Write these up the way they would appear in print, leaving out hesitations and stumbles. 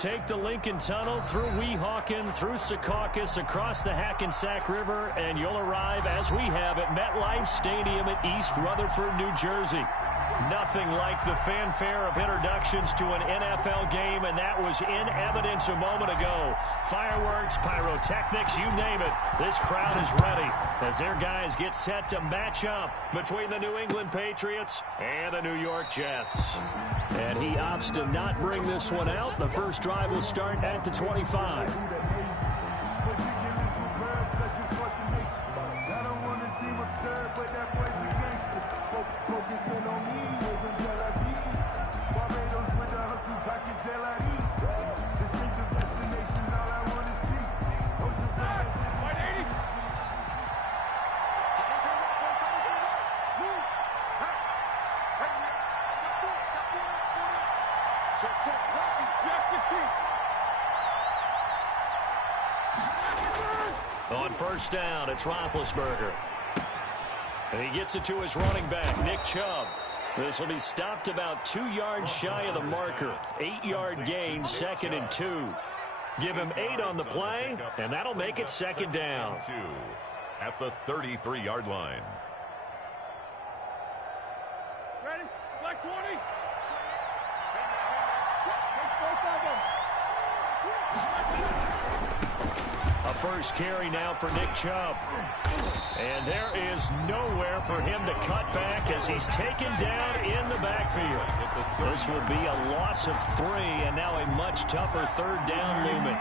Take the Lincoln Tunnel through Weehawken, through Secaucus, across the Hackensack River, and you'll arrive, as we have, at MetLife Stadium at East Rutherford, New Jersey. Nothing like the fanfare of introductions to an NFL game, and that was in evidence a moment ago. Fireworks, pyrotechnics, you name it. This crowd is ready as their guys get set to match up between the New England Patriots and the New York Jets. And he opts to not bring this one out. The first drive will start at the 25. On first down, it's Roethlisberger. And he gets it to his running back, Nick Chubb. This will be stopped about 2 yards shy of the marker. 8-yard gain, 2nd and 2. Give him 8 on the play, and that'll make it 2nd down. At the 33-yard line. Ready? Black 20. A first carry now for Nick Chubb. And there is nowhere for him to cut back as he's taken down in the backfield. This will be a loss of 3, and now a much tougher 3rd down looming.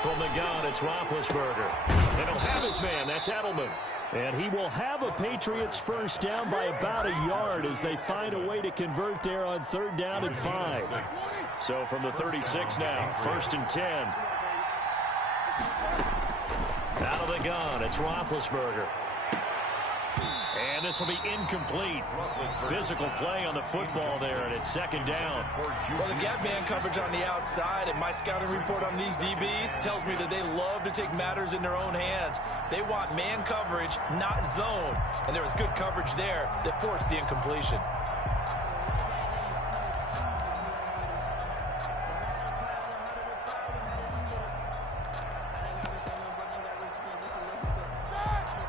From the gun, it's Roethlisberger. And he'll have his man. That's Edelman. And he will have a Patriots first down by about a yard as they find a way to convert there on 3rd down and 5. So from the 36 now, 1st and 10. Out of the gun, it's Roethlisberger. And this will be incomplete. Physical play on the football there, and it's 2nd down. Well, the gap man coverage on the outside, and my scouting report on these DBs tells me that they love to take matters in their own hands. They want man coverage, not zone. And there was good coverage there that forced the incompletion.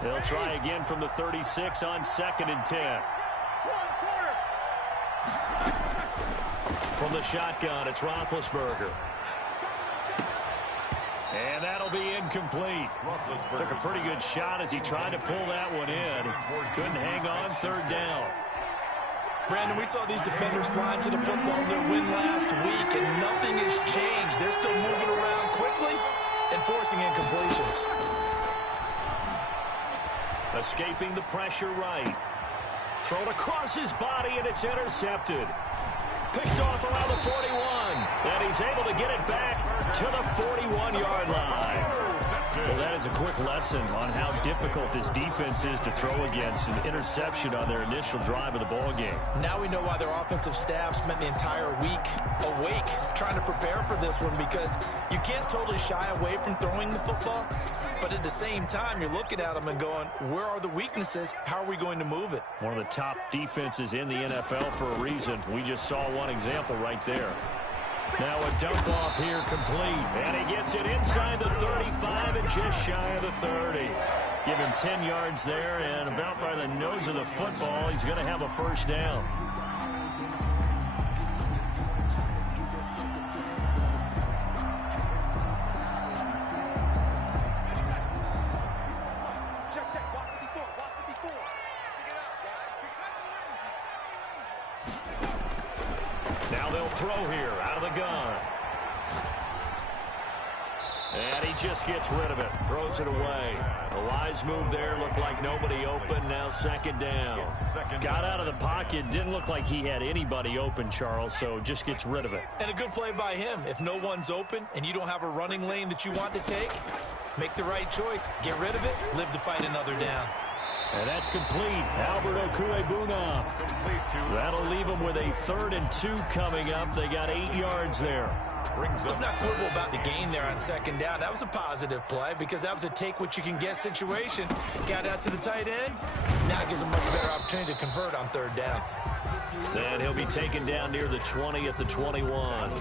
They'll try again from the 36 on 2nd and 10. From the shotgun, it's Roethlisberger. And that'll be incomplete. Took a pretty good shot as he tried to pull that one in. Couldn't hang on 3rd down. Brandon, we saw these defenders flying to the football in their win last week, and nothing has changed. They're still moving around quickly and forcing incompletions. Escaping the pressure right. Thrown across his body, and it's intercepted. Picked off around the 41. And he's able to get it back to the 41-yard line. Well, that is a quick lesson on how difficult this defense is to throw against. An interception on their initial drive of the ball game. Now we know why their offensive staff spent the entire week awake trying to prepare for this one, because you can't totally shy away from throwing the football, but at the same time you're looking at them and going, where are the weaknesses? How are we going to move it? One of the top defenses in the NFL for a reason. We just saw one example right there. Now a dump off here complete. And he gets it inside the 35 and just shy of the 30. Give him 10 yards there, and about by the nose of the football, he's going to have a first down. Now they'll throw here out of the gun. And he just gets rid of it. Throws it away. A wise move there. Looked like nobody open. Now 2nd down. Got out of the pocket. Didn't look like he had anybody open, Charles, so just gets rid of it. And a good play by him. If no one's open and you don't have a running lane that you want to take, make the right choice. Get rid of it. Live to fight another down. And that's complete. Albert Okwuegbunam. That'll leave them with a 3rd and 2 coming up. They got 8 yards there. Let's not quibble about the gain there on 2nd down. That was a positive play because that was a take-what-you-can-get situation. Got out to the tight end. Now it gives a much better opportunity to convert on 3rd down. And he'll be taken down near the 20 at the 21.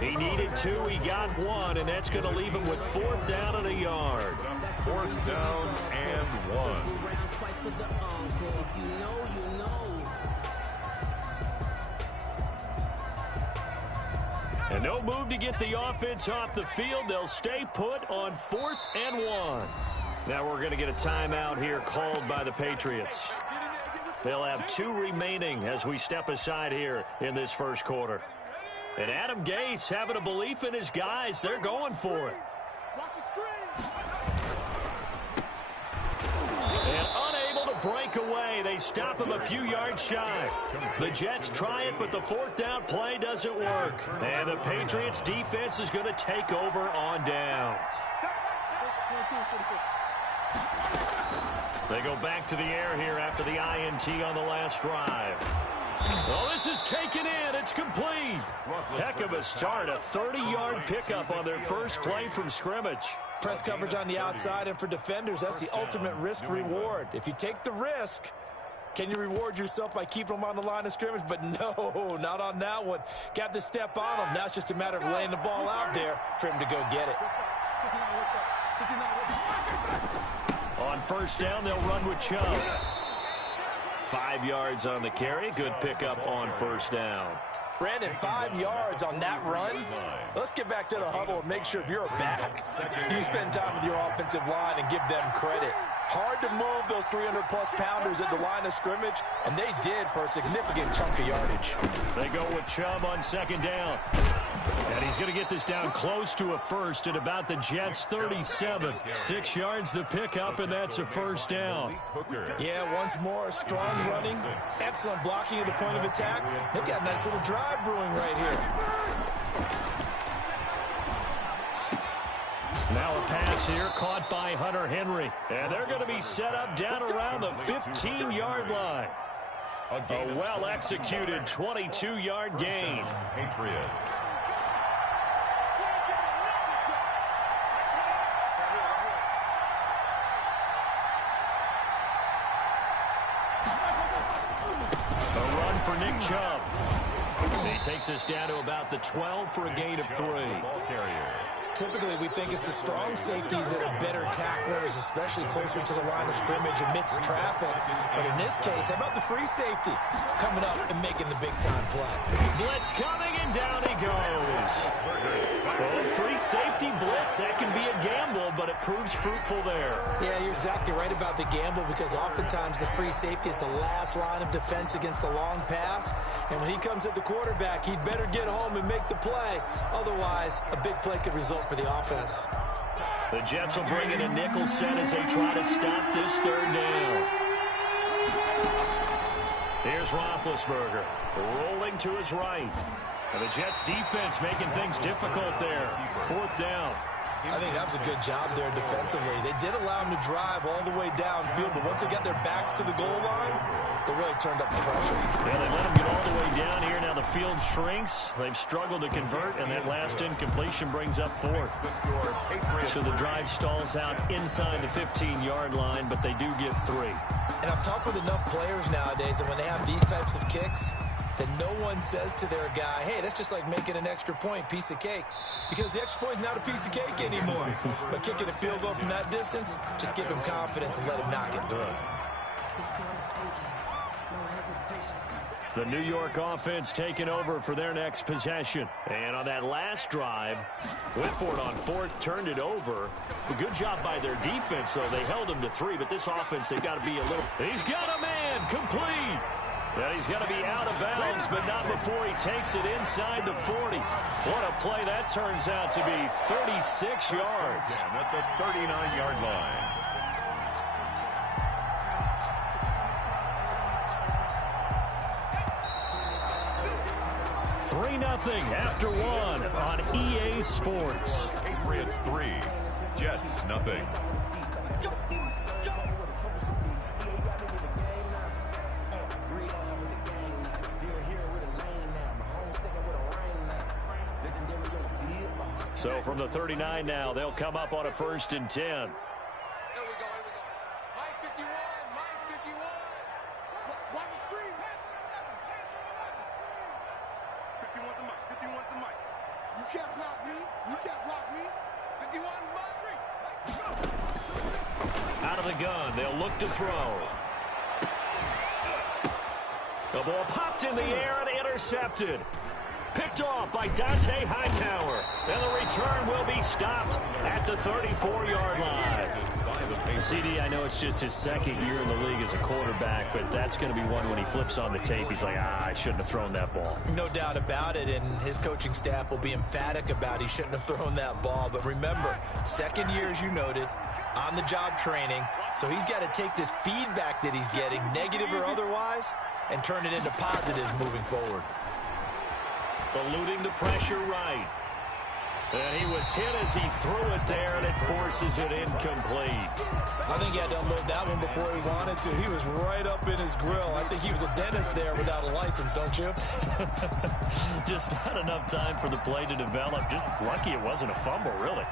He needed 2, he got 1, and that's going to leave him with 4th down and a yard. 4th down and 1. And no move to get the offense off the field. They'll stay put on 4th and 1. Now we're going to get a timeout here called by the Patriots. They'll have 2 remaining as we step aside here in this first quarter. And Adam Gase having a belief in his guys. They're going for it. And unable to break away. They stop him a few yards shy. The Jets try it, but the 4th down play doesn't work. And the Patriots defense is going to take over on downs. They go back to the air here after the INT on the last drive. Oh, this is taken in. It's complete. Heck of a start. A 30-yard pickup on their first play from scrimmage. Press coverage on the outside, and for defenders, that's the ultimate risk-reward. If you take the risk, can you reward yourself by keeping them on the line of scrimmage? But no, not on that one. Got to step on them. Now it's just a matter of laying the ball out there for him to go get it. On first down, they'll run with Chubb. 5 yards on the carry. Good pickup on first down. Brandon, 5 yards on that run. Let's get back to the huddle and make sure if you're a back, you spend time with your offensive line and give them credit. Hard to move those 300-plus pounders at the line of scrimmage, and they did for a significant chunk of yardage. They go with Chubb on second down. And he's going to get this down close to a first at about the Jets' 37. 6 yards the pickup, and that's a first down. Yeah, once more, strong running, excellent blocking at the point of attack. They've got a nice little drive brewing right here. Now a pass here caught by Hunter Henry. And they're going to be set up down around the 15-yard line. A well-executed 22-yard gain. Patriots. A run for Nick Chubb. He takes us down to about the 12 for a gain of 3. Typically, we think it's the strong safeties that are better tacklers, especially closer to the line of scrimmage amidst traffic. But in this case, how about the free safety coming up and making the big-time play? Blitz coming, and down he goes. Well, free safety blitz, that can be a gamble, but it proves fruitful there. Yeah, you're exactly right about the gamble, because oftentimes the free safety is the last line of defense against a long pass. And when he comes at the quarterback, he'd better get home and make the play. Otherwise, a big play could result for the offense. The Jets will bring in a nickel set as they try to stop this third down. Here's Roethlisberger rolling to his right. And the Jets defense making things difficult there. 4th down. I think that was a good job there defensively. They did allow him to drive all the way downfield, but once they got their backs to the goal line, they really turned up the pressure. Yeah, they let him get all the way down here. Now the field shrinks. They've struggled to convert, and that last incompletion brings up 4th. So the drive stalls out inside the 15-yard line, but they do get 3. And I've talked with enough players nowadays, and when they have these types of kicks, that no one says to their guy, hey, that's just like making an extra point, piece of cake. Because the extra point is not a piece of cake anymore. But kicking a field goal from that distance, just give him confidence and let him knock it through. The New York offense taking over for their next possession. And on that last drive, went for it on 4th, turned it over. A good job by their defense, though. They held him to 3, but this offense, they've got to be a little... He's got a man, complete. Yeah, he's got to be out of bounds, but not before he takes it inside the 40. What a play that turns out to be. 36 yards. At the 39-yard line. Nothing after 1 on EA Sports. Patriots 3, Jets nothing. So from the 39 now, they'll come up on a 1st and 10. 51's the mic. 51's the mic. You can't block me. You can't block me. 51's my street. Let's go. Out of the gun, they'll look to throw. The ball popped in the air and intercepted. Picked off by Dante Hightower. And the return will be stopped at the 34-yard line. CD, I know it's just his second year in the league as a quarterback, but that's going to be one when he flips on the tape. He's like, I shouldn't have thrown that ball. No doubt about it, and his coaching staff will be emphatic about he shouldn't have thrown that ball. But remember, second year, as you noted, on-the-job training, so he's got to take this feedback that he's getting, negative or otherwise, and turn it into positives moving forward. Eluding the pressure right. And he was hit as he threw it there, and it forces it incomplete. I think he had to unload that one before he wanted to. He was right up in his grill. I think he was a dentist there without a license, don't you? Just not enough time for the play to develop. Just lucky it wasn't a fumble, really.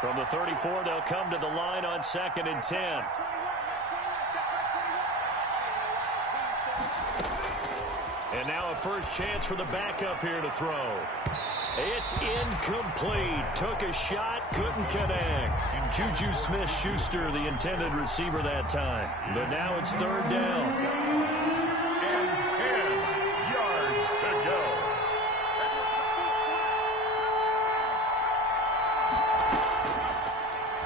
From the 34, they'll come to the line on 2nd and 10. And now a first chance for the backup here to throw. It's incomplete. Took a shot, couldn't connect. Juju Smith-Schuster, the intended receiver that time. But now it's 3rd down. And 10 yards to go.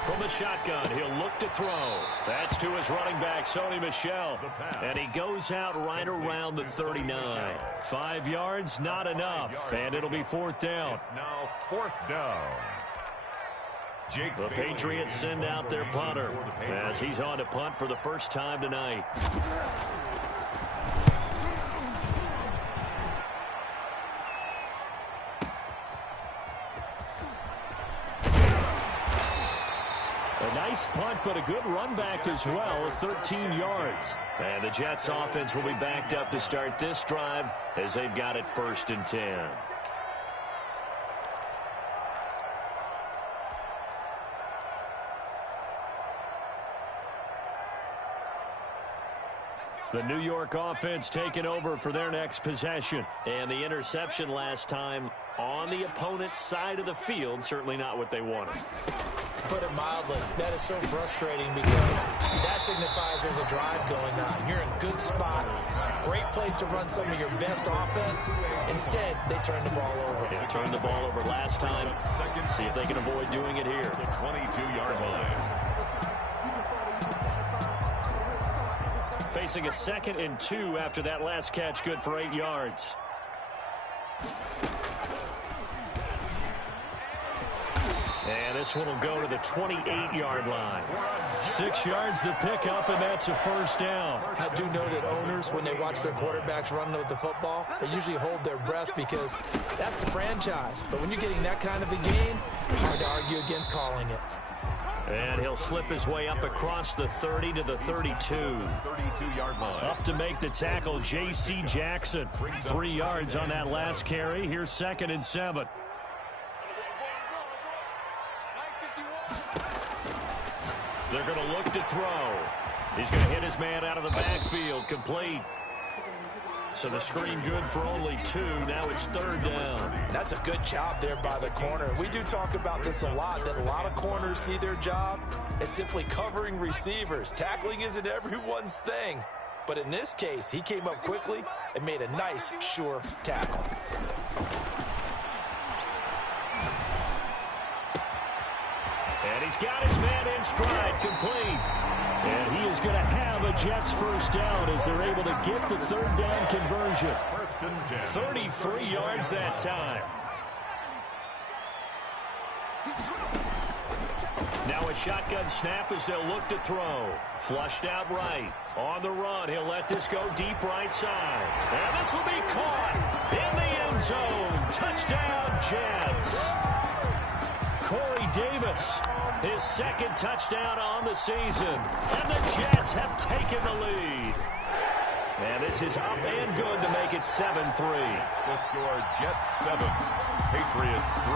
From the shotgun, he'll look to throw. That's to his running back, Sony Michel. And he goes out right around the 39. 5 yards, not enough. And it'll be 4th down. It's now 4th down. The Patriots send out their punter as he's on to punt for the first time tonight. A nice punt, but a good run back as well, 13 yards. And the Jets offense will be backed up to start this drive as they've got it 1st and 10. The New York offense taking over for their next possession. And the interception last time on the opponent's side of the field, certainly not what they wanted. Put it mildly, that is so frustrating because that signifies there's a drive going on. You're in a good spot, great place to run some of your best offense. Instead, they turn the ball over. They turned the ball over last time. See if they can avoid doing it here. The 22-yard line. Facing a 2nd and 2 after that last catch, good for 8 yards. And this one will go to the 28-yard line. 6 yards the pickup, and that's a 1st down. I do know that owners, when they watch their quarterbacks run with the football, they usually hold their breath because that's the franchise. But when you're getting that kind of a game, hard to argue against calling it. And he'll slip his way up across the 30 to the 32. 32-yard line. Up to make the tackle, J.C. Jackson. 3 yards on that last carry. Here's 2nd and 7. They're going to look to throw. He's going to hit his man out of the backfield, complete. So the screen good for only 2. Now it's 3rd down. That's a good job there by the corner. We do talk about this a lot, that a lot of corners see their job as simply covering receivers. Tackling isn't everyone's thing. But in this case, he came up quickly and made a nice, sure tackle. And he's got his man in stride, complete. And he is going to have a Jets 1st down as they're able to get the 3rd down conversion. 1st and 10. 33 yards that time. Now a shotgun snap as they'll look to throw. Flushed out right. On the run, he'll let this go deep right side. And this will be caught in the end zone. Touchdown, Jets. Corey Davis, his 2nd touchdown on the season. And the Jets have taken the lead. And this is up and good to make it 7-3. The score, Jets 7, Patriots 3.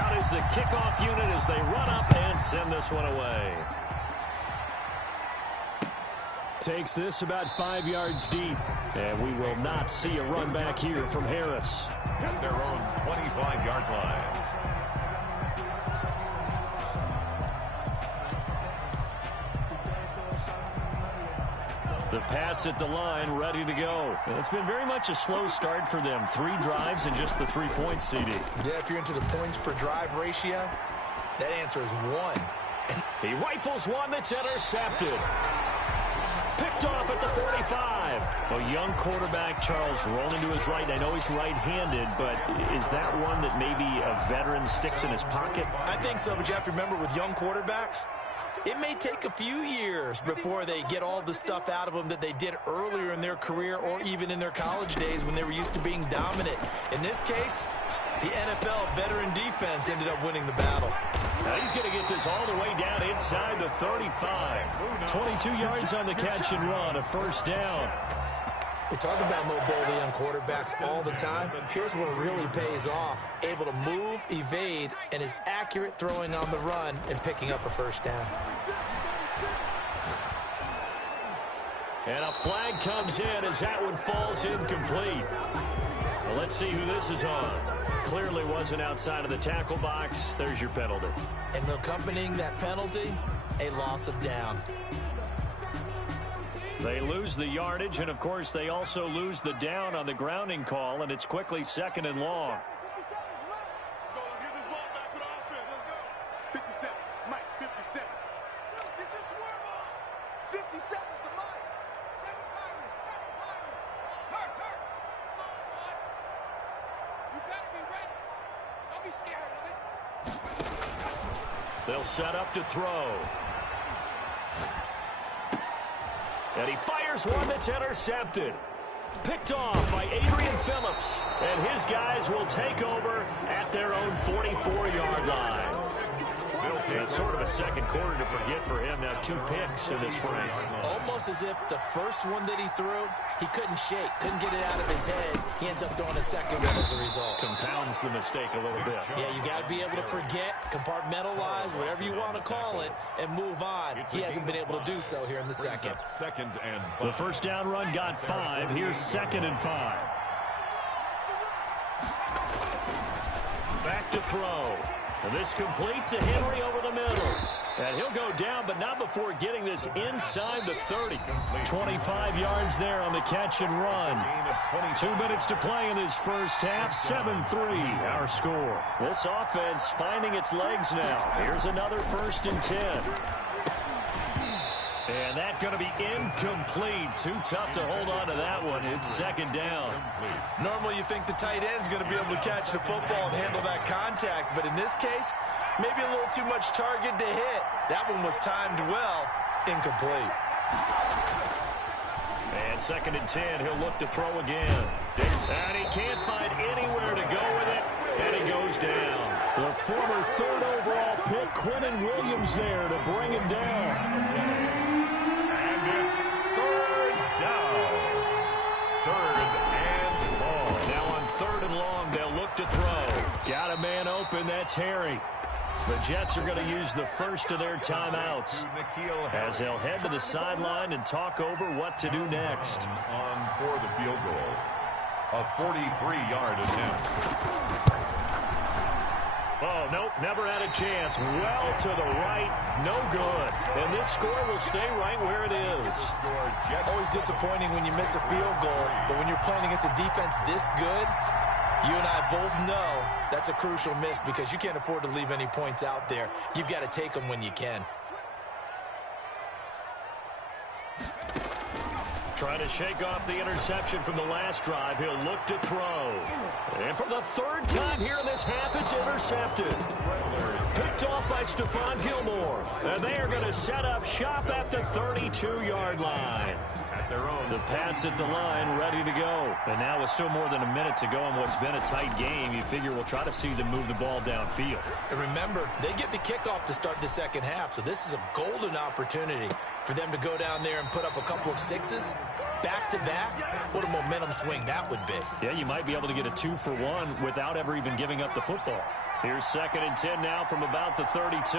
Out is the kickoff unit as they run up and send this one away. Takes this about 5 yards deep. And we will not see a run back here from Harris. At their own 25-yard line. The Pats at the line, ready to go. It's been very much a slow start for them. 3 drives and just the 3 points, CD. Yeah, if you're into the points per drive ratio, that answer is 1. He rifles one that's intercepted. Picked off at the 45. A young quarterback, Charles, rolling to his right. I know he's right-handed, but is that one that maybe a veteran sticks in his pocket? I think so, but you have to remember with young quarterbacks, it may take a few years before they get all the stuff out of them that they did earlier in their career or even in their college days when they were used to being dominant. In this case, the NFL veteran defense ended up winning the battle. Now he's going to get this all the way down inside the 35. 22 yards on the catch and run, a first down. We talk about mobility on quarterbacks all the time. Here's where it really pays off. Able to move, evade, and is accurate throwing on the run and picking up a first down. And a flag comes in as that one falls incomplete. Well, let's see who this is on. Clearly wasn't outside of the tackle box. There's your penalty. And accompanying that penalty, a loss of down. They lose the yardage, and, of course, they also lose the down on the grounding call, and it's quickly 2nd and long. 50 seconds, Mike. Let's go. Let's get this ball back for the offense. Let's go. 57. Mike, 57. Get your swerve on. 50 seconds to Mike. 7 Byron. 7 Byron. Hurt. Come on, boy. You better be ready. Don't be scared of it. They'll set up to throw. And he fires one that's intercepted. Picked off by Adrian Phillips. And his guys will take over at their own 44-yard line. It's sort of a second quarter to forget for him. Now 2 picks in this frame. Almost as if the first one that he threw, he couldn't shake, couldn't get it out of his head. He ends up throwing a second one as a result. Compounds the mistake a little bit. Yeah, you got to be able to forget, compartmentalize, whatever you want to call it, and move on. He hasn't been able to do so here in the second. Second and 5. The first down run got 5. Here's 2nd and 5. Back to throw. And this complete to Henry over the middle. And he'll go down, but not before getting this inside the 30. 25 yards there on the catch and run. 2 minutes to play in this first half. 7-3 our score. This offense finding its legs now. Here's another 1st and 10. And that's going to be incomplete. Too tough to hold on to that one. It's 2nd down. Normally you think the tight end's going to be able to catch the football and handle that contact, but in this case, maybe a little too much target to hit. That one was timed well. Incomplete. And 2nd and 10. He'll look to throw again. And he can't find anywhere to go with it. And he goes down. The former 3rd overall pick, Quinnen Williams, there to bring him down. It's 3rd down. 3rd and long. Now on 3rd and long, they'll look to throw. Got a man open. That's Harry. The Jets are going to use the first of their timeouts as they'll head to the sideline and talk over what to do next. On for the field goal. A 43-yard attempt. Oh, nope, never had a chance. Well to the right, no good. And this score will stay right where it is. Always disappointing when you miss a field goal, but when you're playing against a defense this good, you and I both know that's a crucial miss because you can't afford to leave any points out there. You've got to take them when you can. Trying to shake off the interception from the last drive. He'll look to throw. And for the 3rd time here in this half, it's intercepted. Picked off by Stephon Gilmore. And they are going to set up shop at the 32-yard line. The Pats at the line, ready to go. And now with still more than a minute to go in what's been a tight game, you figure we'll try to see them move the ball downfield. And remember, they get the kickoff to start the second half, so this is a golden opportunity for them to go down there and put up a couple of 6s back-to-back. What a momentum swing that would be. Yeah, you might be able to get a 2-for-1 without ever even giving up the football. Here's 2nd and 10 now from about the 32.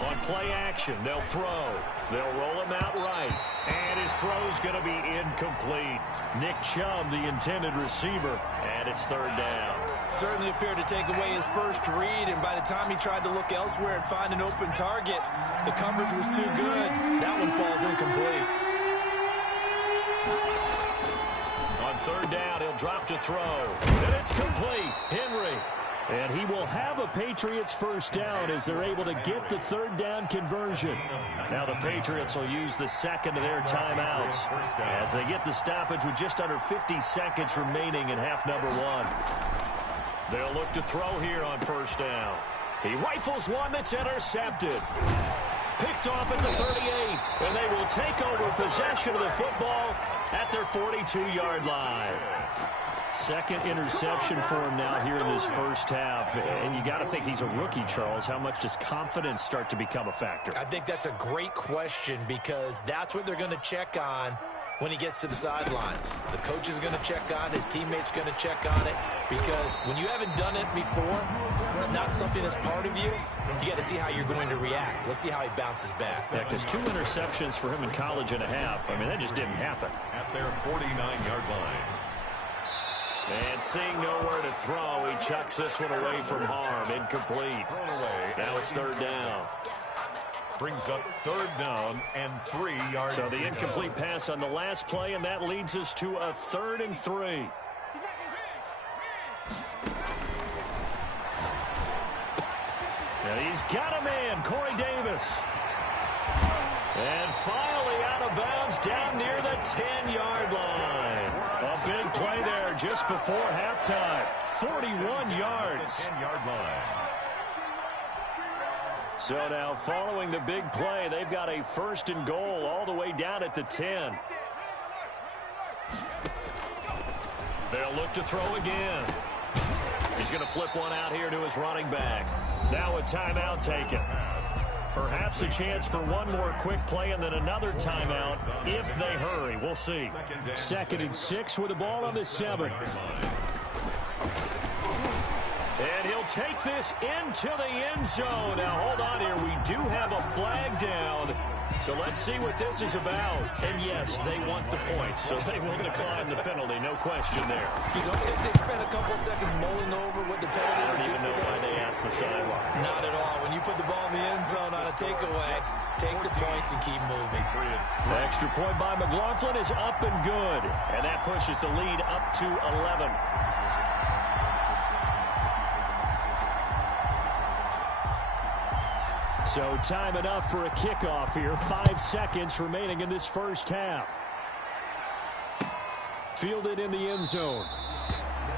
On play action, they'll throw. They'll roll him out right. And his throw's going to be incomplete. Nick Chubb, the intended receiver, and it's third down. Certainly appeared to take away his first read, and by the time he tried to look elsewhere and find an open target, the coverage was too good. That one falls incomplete. On third down, he'll drop to throw. And it's complete. Henry. And he will have a Patriots first down as they're able to get the third down conversion. Now the Patriots will use the second of their timeouts as they get the stoppage with just under 50 seconds remaining in half number one. They'll look to throw here on first down. He rifles one that's intercepted. Picked off at the 38, and they will take over possession of the football at their 42-yard line. Second interception for him now here in this first half. And you got to think he's a rookie, Charles. How much does confidence start to become a factor? I think that's a great question because that's what they're going to check on when he gets to the sidelines. The coach is going to check on it. His teammates going to check on it because when you haven't done it before, it's not something that's part of you. You got to see how you're going to react. Let's see how he bounces back. Yeah, because 2 interceptions for him in college and a half. I mean, that just didn't happen. At their 49-yard line. And seeing nowhere to throw, he chucks this one away from harm. Incomplete. Now it's third down. Brings up third down and 3 yards. So the incomplete pass on the last play, and that leads us to a 3rd and 3. And he's got a man, Corey Davis. And finally out of bounds down near the 10-yard line. A big play there just before halftime. 41 yards. 10-yard line. So now following the big play, they've got a 1st and goal all the way down at the 10. They'll look to throw again. He's going to flip one out here to his running back. Now a timeout taken. Perhaps a chance for one more quick play and then another timeout if they hurry. We'll see. 2nd and 6 with the ball on the 7. And he'll take this into the end zone. Now, hold on here. We do have a flag down. So let's see what this is about. And, yes, they want the points, so they will decline the penalty. No question there. You don't think they spent a couple seconds mulling over what the penalty I don't even know why they asked the sideline. Not at all. When you put the ball in the end zone on a takeaway, take the points and keep moving. The extra point by McLaughlin is up and good. And that pushes the lead up to 11. So time enough for a kickoff here. 5 seconds remaining in this first half. Fielded in the end zone.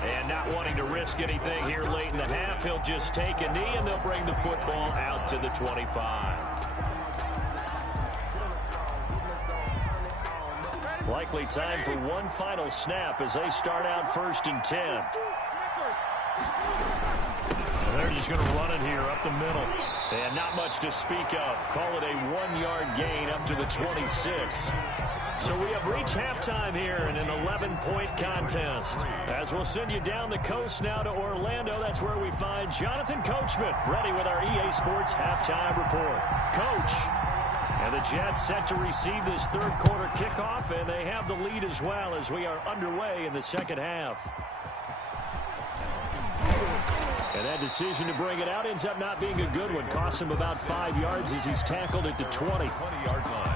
And not wanting to risk anything here late in the half, he'll just take a knee and they'll bring the football out to the 25. Likely time for one final snap as they start out 1st and 10. And they're just going to run it here up the middle. And not much to speak of. Call it a 1-yard gain up to the 26. So we have reached halftime here in an 11-point contest. As we'll send you down the coast now to Orlando, that's where we find Jonathan Coachman, ready with our EA Sports halftime report. Coach, and the Jets set to receive this third quarter kickoff, and they have the lead as well as we are underway in the second half. And that decision to bring it out ends up not being a good one. Costs him about 5 yards as he's tackled at the 20. 20-yard line.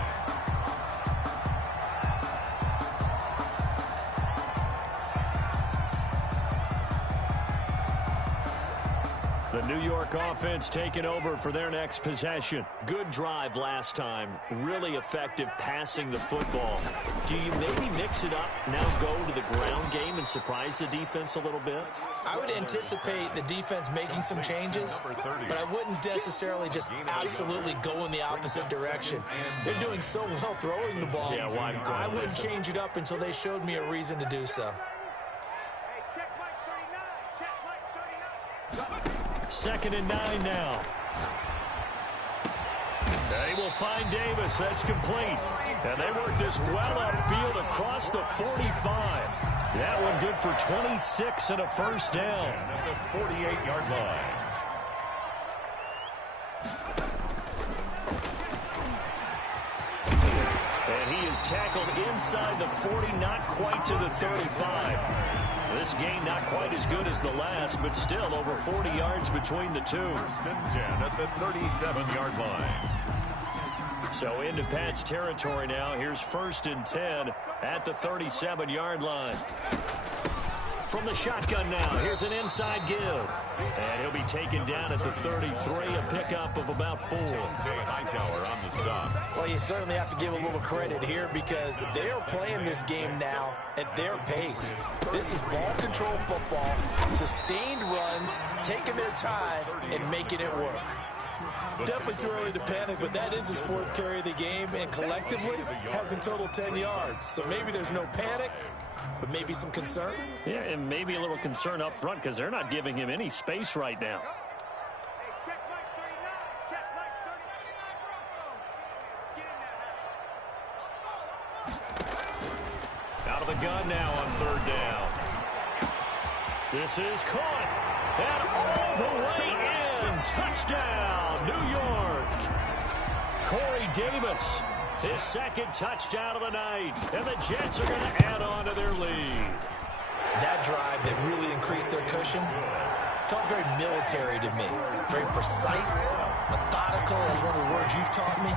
The New York offense taking over for their next possession. Good drive last time. Really effective passing the football. Do you maybe mix it up, now go to the ground game and surprise the defense a little bit? I would anticipate the defense making some changes, but I wouldn't necessarily just absolutely go in the opposite direction. They're doing so well throwing the ball. Yeah, why I wouldn't change it up until they showed me a reason to do so. 2nd and 9 now. They will find Davis. That's complete. And they work this well upfield across the 45. That one good for 26 and a first down. At the 48-yard line. is tackled inside the 40, not quite to the 35. This game not quite as good as the last, but still over 40 yards between the two. First and 10 at the 37-yard line. So into Pat's territory now. Here's 1st and 10 at the 37-yard line. From the shotgun now, here's an inside give. And he'll be taken down at the 33, a pickup of about 4. Hightower on the stop. Well, you certainly have to give a little credit here because they are playing this game now at their pace. This is ball control football, sustained runs, taking their time, and making it work. Definitely too early to panic, but that is his 4th carry of the game, and collectively has in total 10 yards. So maybe there's no panic, but maybe some concern. Yeah, and maybe a little concern up front because they're not giving him any space right now. Out of the gun now on 3rd down. This is caught. And all the way in. Touchdown, New York. Corey Davis, his 2nd touchdown of the night. And the Jets are going to add on to their lead. That drive that really increased their cushion felt very military to me. Very precise, methodical, that's one of the words you've taught me.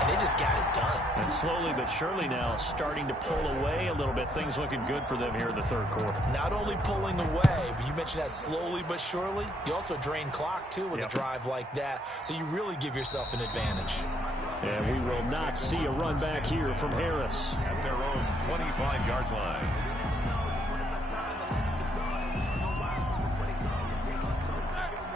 And they just got it done. And slowly but surely now starting to pull away a little bit. Things looking good for them here in the 3rd quarter. Not only pulling away, but you mentioned that slowly but surely. You also drain clock, too, with a drive like that. So you really give yourself an advantage. And we will not see a run back here from Harris. At their own 25-yard line.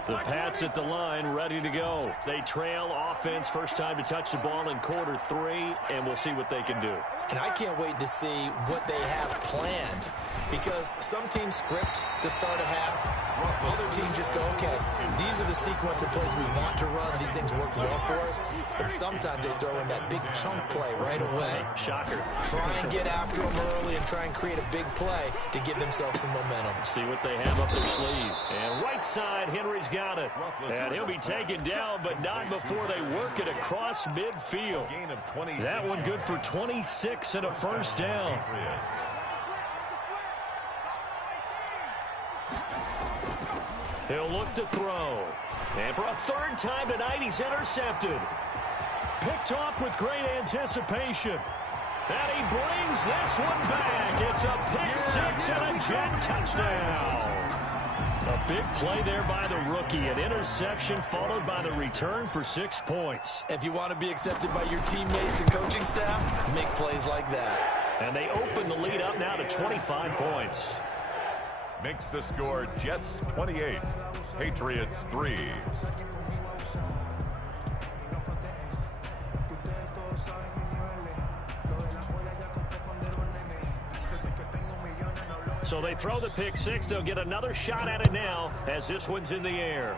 The Pats at the line, ready to go. They trail offense, first time to touch the ball in quarter 3, and we'll see what they can do. And I can't wait to see what they have planned, because some teams script to start a half. Other teams just go, okay, these are the sequence of plays we want to run. These things worked well for us. And sometimes they throw in that big chunk play right away. Shocker. Try and get after them early and try and create a big play to give themselves some momentum. See what they have up their sleeve. And right side, Henry's got it. And he'll be taken down, but not before they work it across midfield. That one good for 26 and a first down. He'll look to throw. And for a 3rd time tonight, he's intercepted. Picked off with great anticipation. And he brings this one back. It's a pick 6 and a Jet touchdown. A big play there by the rookie. An interception followed by the return for 6 points. If you want to be accepted by your teammates and coaching staff, make plays like that. And they open the lead up now to 25 points. Makes the score Jets 28, Patriots 3. So they throw the pick 6. They'll get another shot at it now as this one's in the air.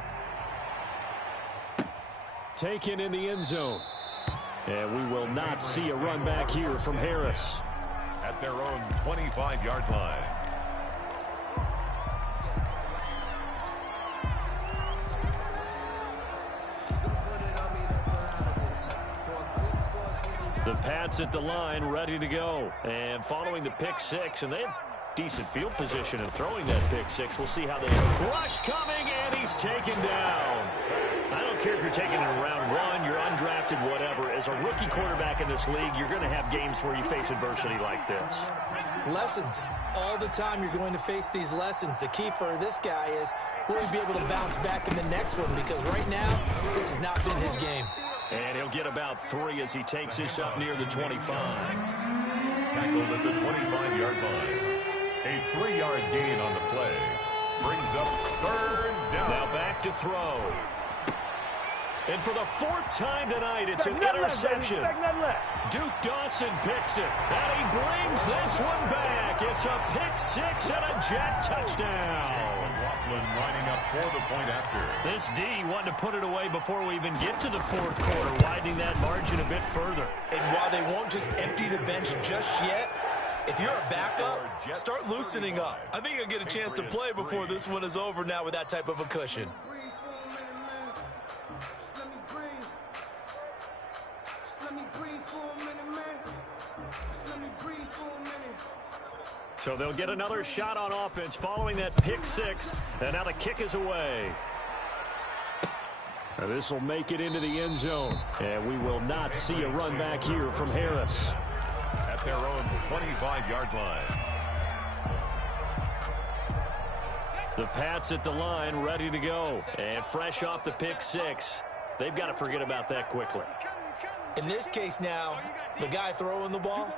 Taken in the end zone. And we will not see a run back here from Harris. At their own 25-yard line. The Pats at the line, ready to go. And following the pick 6, and they have decent field position in throwing that pick 6. We'll see how they rush coming, and he's taken down. I don't care if you're taking it in round 1, you're undrafted, whatever. As a rookie quarterback in this league, you're going to have games where you face adversity like this. Lessons. All the time you're going to face these lessons. The key for this guy is will he be able to bounce back in the next one, because right now, this has not been his game. And he'll get about 3 as he takes this up near the 25. Tackled at the 25-yard line. A 3-yard gain on the play. Brings up 3rd down. Now back to throw. And for the 4th time tonight, it's an interception. Duke Dawson picks it. And he brings this one back. It's a pick 6 and a Jet touchdown. Lining up for the point after. This D wanting to put it away before we even get to the 4th quarter, widening that margin a bit further. And while they won't just empty the bench just yet, if you're a backup, start loosening up. I think you'll get a chance to play before this one is over now with that type of a cushion. So they'll get another shot on offense following that pick six. And now the kick is away. This will make it into the end zone. And we will not see a run back here from Harris. At their own 25-yard line. The Pats at the line, ready to go. And fresh off the pick six. They've got to forget about that quickly. In this case now, the guy throwing the ball,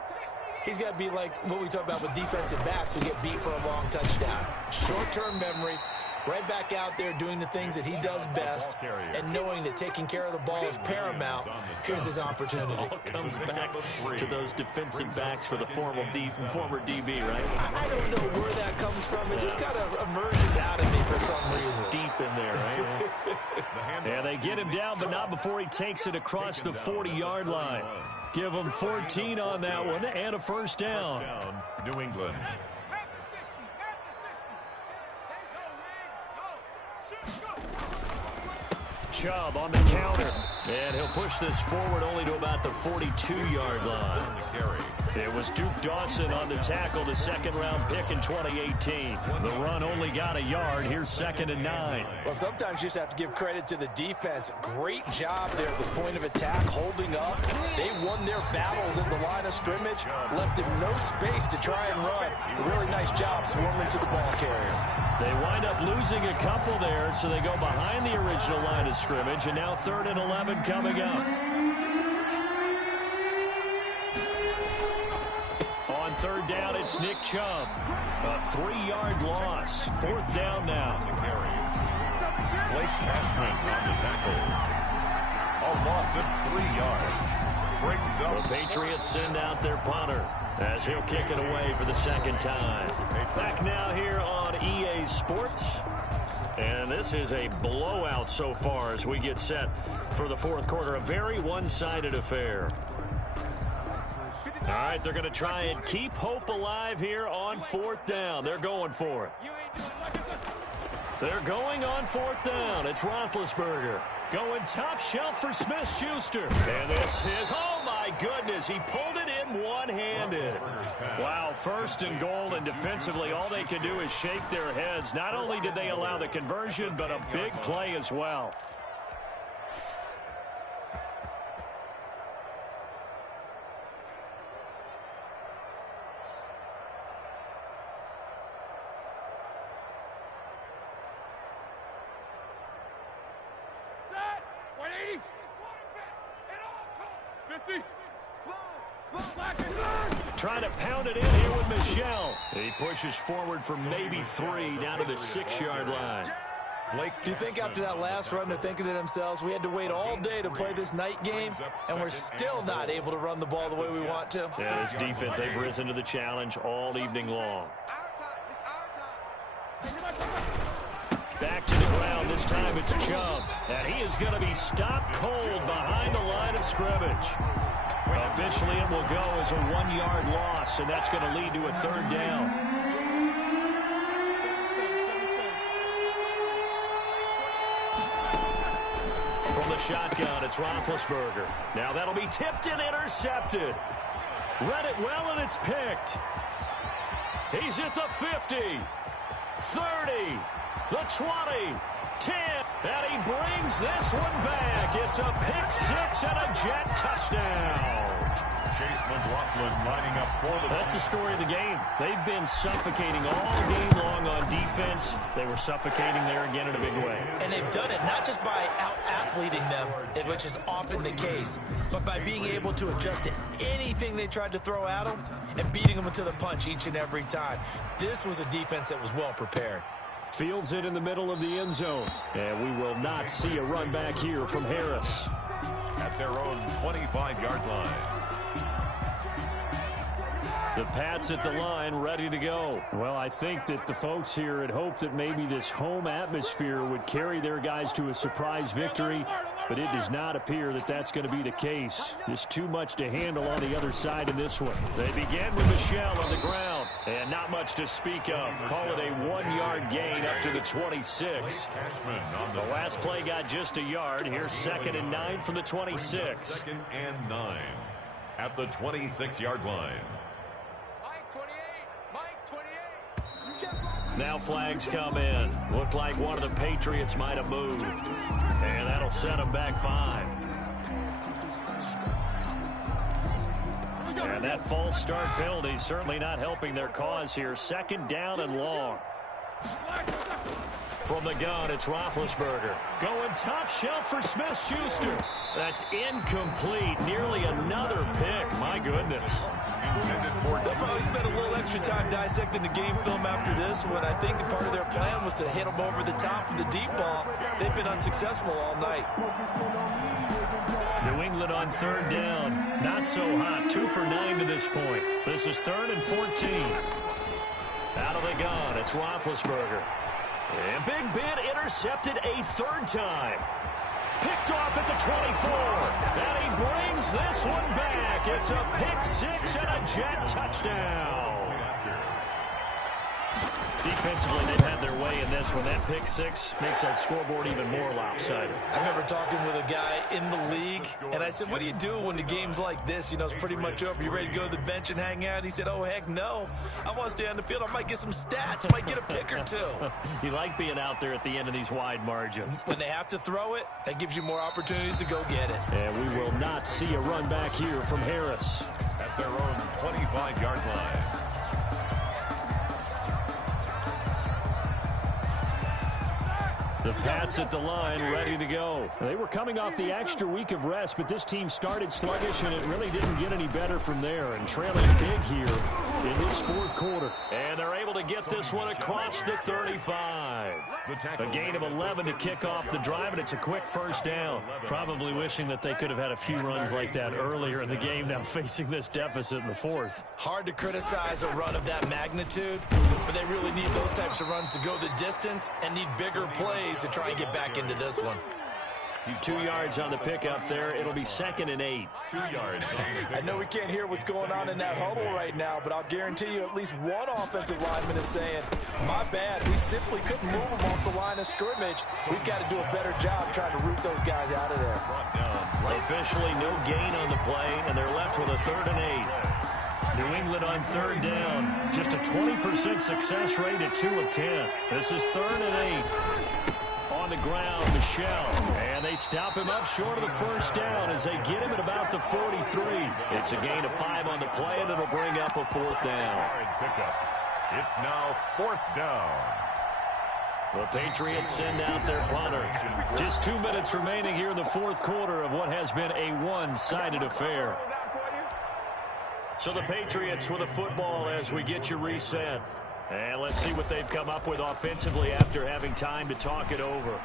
he's got to be like what we talk about with defensive backs who get beat for a long touchdown. Short-term memory, right back out there doing the things that he does best, and knowing that taking care of the ball is paramount. Here's his opportunity. All comes back to those defensive backs for the former DB, right? I don't know where that comes from. It just kind of emerges out of me for some reason. It's deep in there, right? Yeah, they get him down, but not before he takes it across the 40-yard line. Give him 14 on that one and a first down. New England. Chubb on the counter, and he'll push this forward only to about the 42-yard line. It was Duke Dawson on the tackle, the second-round pick in 2018. The run only got a yard. Here's 2nd and 9. Well, sometimes you just have to give credit to the defense. Great job there at the point of attack, holding up. They won their battles at the line of scrimmage, left him no space to try and run. A really nice job swarming to the ball carrier. They wind up losing a couple there, so they go behind the original line of scrimmage, and now 3rd and 11 coming up. On 3rd down, it's Nick Chubb. A 3-yard loss. 4th down now. Blake Cashman on the tackle. A loss of 3 yards. Brings up the Patriots send out their punter as he'll kick it away for the 2nd time. Back now here on EA Sports. And this is a blowout so far as we get set for the 4th quarter. A very one-sided affair. All right, they're going to try and keep hope alive here on 4th down. They're going for it. They're going on 4th down. It's Roethlisberger going top shelf for Smith-Schuster. And this is, oh my goodness, he pulled it in one-handed. Wow, 1st and goal, and defensively all they can do is shake their heads. Not only did they allow the conversion, but a big play as well. Trying to pound it in here with Michel. He pushes forward for maybe 3 down to the 6-yard line. Blake, do you think after that last run they're thinking to themselves, we had to wait all day to play this night game, and we're still not able to run the ball the way we want to? Yeah, this defense, they've risen to the challenge all evening long. Back to the ground. This time it's Chubb. And he is going to be stopped cold behind the line of scrimmage. Officially, it will go as a 1-yard loss, and that's going to lead to a 3rd down. From the shotgun, it's Roethlisberger. Now that'll be tipped and intercepted. Read it well, and it's picked. He's at the 50, 30, the 20, 10, and he brings this one back. It's a pick 6 and a Jet touchdown. Chase McLaughlin lining up for the... That's the story of the game. They've been suffocating all game long on defense. They were suffocating there again in a big way. And they've done it not just by out-athleting them, which is often the case, but by being able to adjust to anything they tried to throw at them and beating them into the punch each and every time. This was a defense that was well prepared. Fields it in the middle of the end zone. And we will not see a run back here from Harris. At their own 25-yard line. The Pats at the line, ready to go. Well, I think that the folks here had hoped that maybe this home atmosphere would carry their guys to a surprise victory, but it does not appear that that's going to be the case. Just too much to handle on the other side in this one. They begin with Michel on the ground, and not much to speak of. Call it a 1-yard gain up to the 26. The last play got just a yard. Here's 2nd and 9 from the 26. 2nd and 9 at the 26-yard line. Mike 28, Mike 28. Now flags come in. Looked like one of the Patriots might have moved. And that'll set them back 5. And that false start penalty certainly not helping their cause here. 2nd down and long. From the gun, it's Roethlisberger. Going top shelf for Smith-Schuster. That's incomplete. Nearly another pick. My goodness. They'll probably spend a little extra time dissecting the game film after this one. I think part of their plan was to hit them over the top of the deep ball. They've been unsuccessful all night. New England on 3rd down. Not so hot. 2 for 9 to this point. This is 3rd and 14. Out of the gun, it's Roethlisberger. And Big Ben intercepted a 3rd time. Picked off at the 24. And he brings this one back. It's a pick 6 and a Jet touchdown. Defensively, they've had their way in this one. That pick 6 makes that scoreboard even more lopsided. I remember talking with a guy in the league, and I said, what do you do when the game's like this? You know, it's pretty much over. You ready to go to the bench and hang out? He said, oh, heck no. I want to stay on the field. I might get some stats. I might get a pick or 2. You like being out there at the end of these wide margins. When they have to throw it, that gives you more opportunities to go get it. And we will not see a run back here from Harris. At their own 25-yard line. The Pats at the line, ready to go. They were coming off the extra week of rest, but this team started sluggish, and it really didn't get any better from there. And trailing big here in this 4th quarter. And they're able to get this one across the 35. A gain of 11 to kick off the drive, and it's a quick 1st down. Probably wishing that they could have had a few runs like that earlier in the game, now facing this deficit in the 4th. Hard to criticize a run of that magnitude, but they really need those types of runs to go the distance and need bigger plays to try and get back into this one. 2 yards on the pickup there. It'll be 2nd and 8. 2 yards. I know we can't hear what's going on in that huddle right now, but I'll guarantee you at least one offensive lineman is saying, my bad, we simply couldn't move them off the line of scrimmage. We've got to do a better job trying to root those guys out of there. Officially no gain on the play, and they're left with a 3rd and 8. New England on 3rd down. Just a 20% success rate at 2 of 10. This is 3rd and 8. On the ground, Michelle. And they stop him up short of the 1st down as they get him at about the 43. It's a gain of 5 on the play, and it'll bring up a 4th down. It's now 4th down. The Patriots send out their punter. Just 2 minutes remaining here in the 4th quarter of what has been a one-sided affair. So the Patriots with a football as we get you reset. And let's see what they've come up with offensively after having time to talk it over.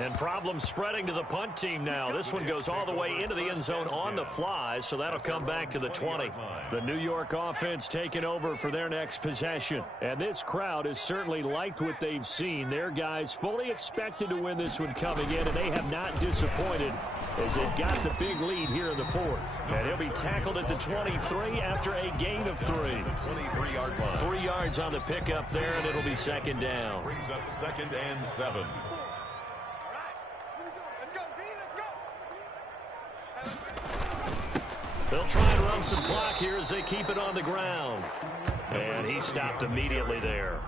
And problems spreading to the punt team now. This one goes all the way into the end zone on the fly, so that'll come back to the 20. The New York offense taking over for their next possession. And this crowd has certainly liked what they've seen. Their guys fully expected to win this one coming in, and they have not disappointed as they've got the big lead here in the 4th. And he'll be tackled at the 23 after a gain of 3. 23-yard line. 3 yards on the pickup there, and it'll be 2nd down. Brings up 2nd and 7. They'll try and run some clock here as they keep it on the ground. And he stopped immediately there.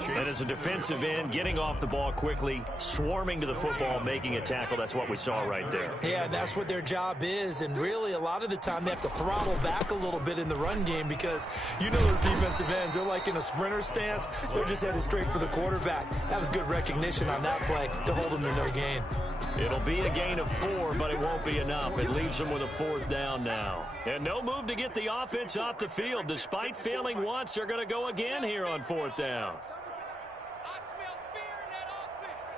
And as a defensive end, getting off the ball quickly, swarming to the football, making a tackle, that's what we saw right there. Yeah, that's what their job is, and really a lot of the time they have to throttle back a little bit in the run game because you know those defensive ends, they're like in a sprinter stance, they're just headed straight for the quarterback. That was good recognition on that play to hold them to no gain. It'll be a gain of 4, but it won't be enough. It leaves them with a 4th down now. And no move to get the offense off the field. Despite failing once, they're going to go again here on 4th down. I smell fear in that offense.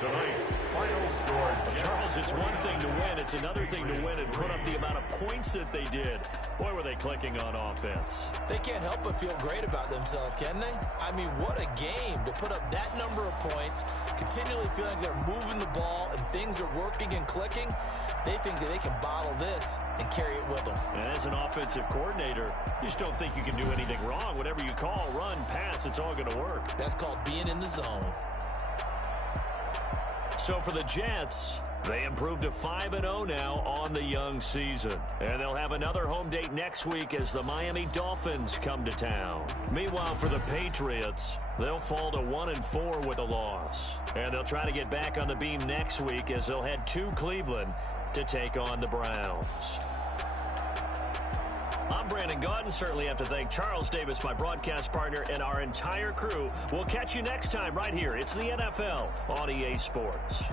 Tonight's final score. Charles, it's one thing to win. It's another thing to win and put up the amount of points that they did. Boy, were they clicking on offense. They can't help but feel great about themselves, can they? I mean, what a game to put up that number of points, continually feeling like they're moving the ball and things are working and clicking. They think that they can bottle this and carry it with them. And as an offensive coordinator, you just don't think you can do anything wrong. Whatever you call, run, pass, it's all going to work. That's called being in the zone. So for the Jets, they improved to 5-0 now on the young season. And they'll have another home date next week as the Miami Dolphins come to town. Meanwhile, for the Patriots, they'll fall to 1-4 with a loss. And they'll try to get back on the beam next week as they'll head to Cleveland to take on the Browns. I'm Brandon Gaudin. Certainly have to thank Charles Davis, my broadcast partner, and our entire crew. We'll catch you next time right here. It's the NFL on EA Sports.